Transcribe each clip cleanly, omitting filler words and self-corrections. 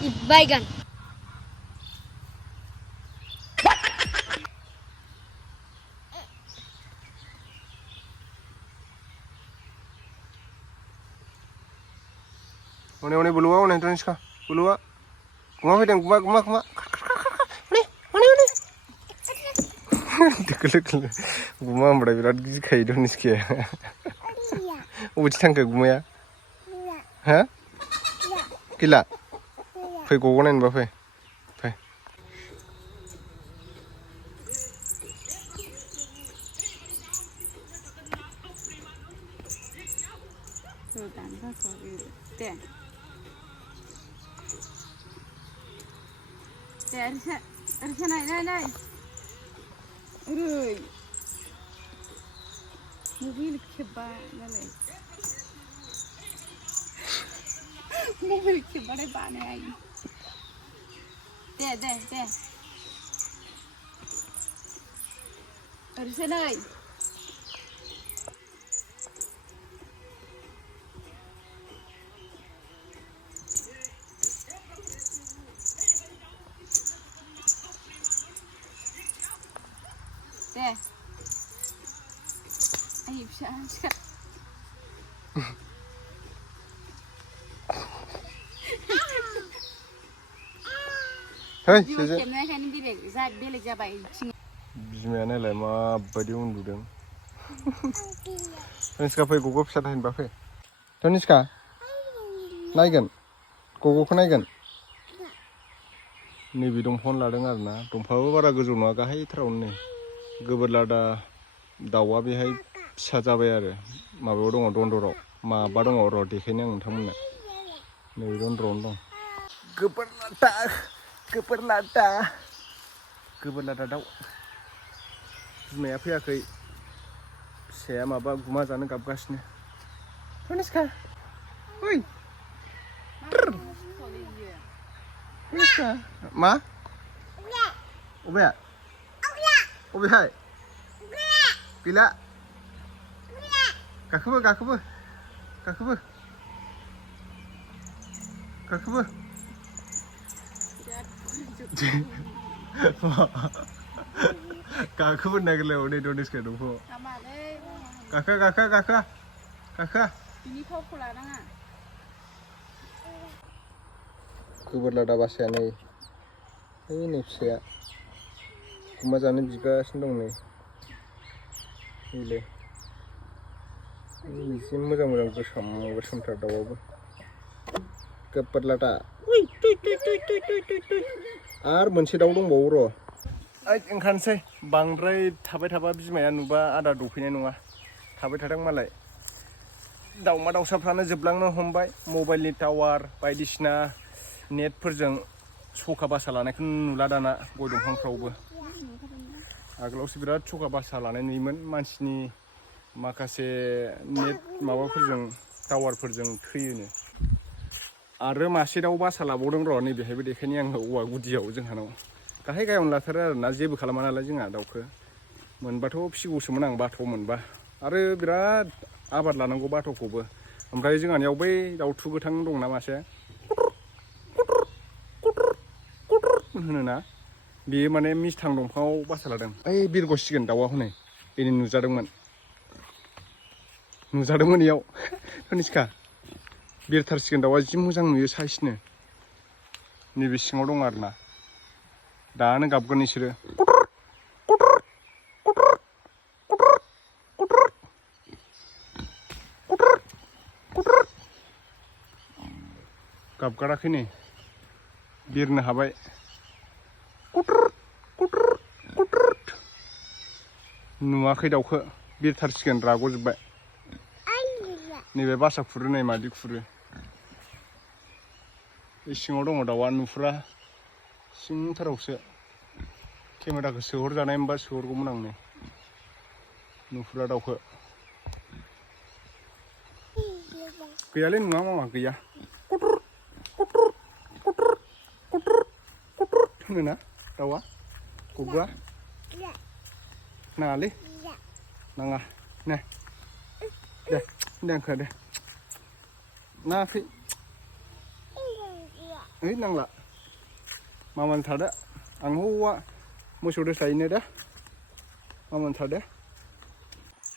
Baygan. One buluwa one Toniska. Buluwa. Kuma fedang kuma. Dekil. Guma ambra birat gikai Toniska. Uji tangke guma ya? Hah? Gila. Fai gogonan ba fai. Fai. Arsa nai. Ui. Mobil keba nalai. Mobil keba dai ba ne ai. De. Arsa nai. De. Ay, bisa. Hei, Dia kena kan belek jabai. Bimayaनो लाय माबायदि उन्दुदों Toniska फै गगो फिसा थाहैनोबा फै Toniska नायगोन गगोखौ नायगोन नैबे दंफां लादों आरोना दंफांआबो बारा गोजौ नङा गाहायथारावनो नै गोबोरलादा दाउआ बेहाय फिसा जाबाय आरो माबायाव दङ दन्दराव माबा दङ र' देखायनो आं नोंथांमोननो नैबे दन्दरावनो दं गोबोरलादा दाउ बिमाया फैयाखै फिसाया माबा गुमा जानो गाबगासिनो Toniska ओइ Toniska मा अबेया अबेहाय गैला गाखोबो गाखोबो नागिरलायबाव नै Toniska दंफाङाव गाखो Ini kau pula dah. गोबोरलादा बासाया नै नै फिसाया गुमा जानो बिगासिनो दं नै नैलाय एसे मोजां गोसोमथार दाउआबो गोबोरलादा आरो मोनसे दाउ दंबावो र' ओंखारनोसै बांद्राय थाबाय थाबा बिमाया नुबा आदार दौफैनाय नङा थाबाय थादों मालाय दाउमा दाउसाफ्रानो जोबलांनो हमबाय मबाइलनि टावार बायदिसिना नेटफोरजों सखा बासा लानायखौ नुला दाना गय दंफांफ्रावबो आगोलावसो बिराद सखा बासा लानाय नुयोमोन मानसिनि माखासे नेट माबाफोरजों टावारफोरजों थैयोनो आरो मासे दाउ बासा लाबावदों र' नैबेहायबो देखायनि आङो औवा गुदियाव जोंहानाव गाहाय गाहायावनो लाथारो आरोना जेबो खालामा नालाय जोंहा दाउखौ मोनबाथ' फिसिगौसोमोन आं बाथ' मोनबा आरो बिराद आबाद लानांगौ बाथ'खौबो ओमफ्राय जोंहानियाव बै दाउथु गोथां दंना मासे होनोना बेयो माने मिस्थां दंफाङाव बासा लादों ओइ बिरग'सिगोन दाउआ हनै बेनि नुजादोंमोन इयाव Toniska बिरथारसिगोन दाउआ जि मोजां नुयो साइसनो नैबे सिङाव दं आरोना दानो गाबगोन बिसोरो गाबगाराखै नै बिरनो हाबाय नुवाखै दाउखौ बिरथारसिगोन राग'जोब्बाय नैबे बासा खुरो नै मादि खुरो बे सिङाव दङ दाउआ नुहुरा सिंथारावसो केमेराखौ सोहरजानाय मोनबा सोहरगौमोन आं नै नुहुरा दाउखौ गैयालै नुवा मामा गैया होनोना दाउआ गगोआ नाङालै नाङा ने दे आंखौ दे ना फै नांला मामानो थादो आं हौवा मोसौ दोस्लायनो दा मामानो थादो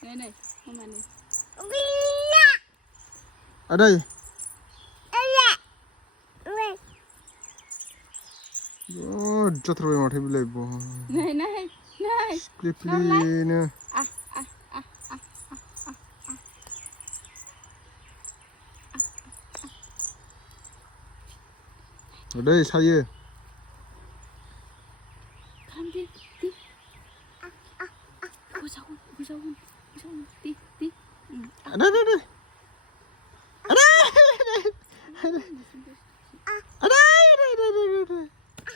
नै मामानि आदै जाथारबाय माथो बिलाय नै सिख्लिफ्लिनो आदै सायो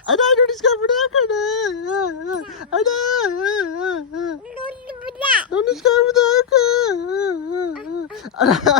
Ada nulis kamu dah kan? Ada. Nulis kamu dah kan? Ada.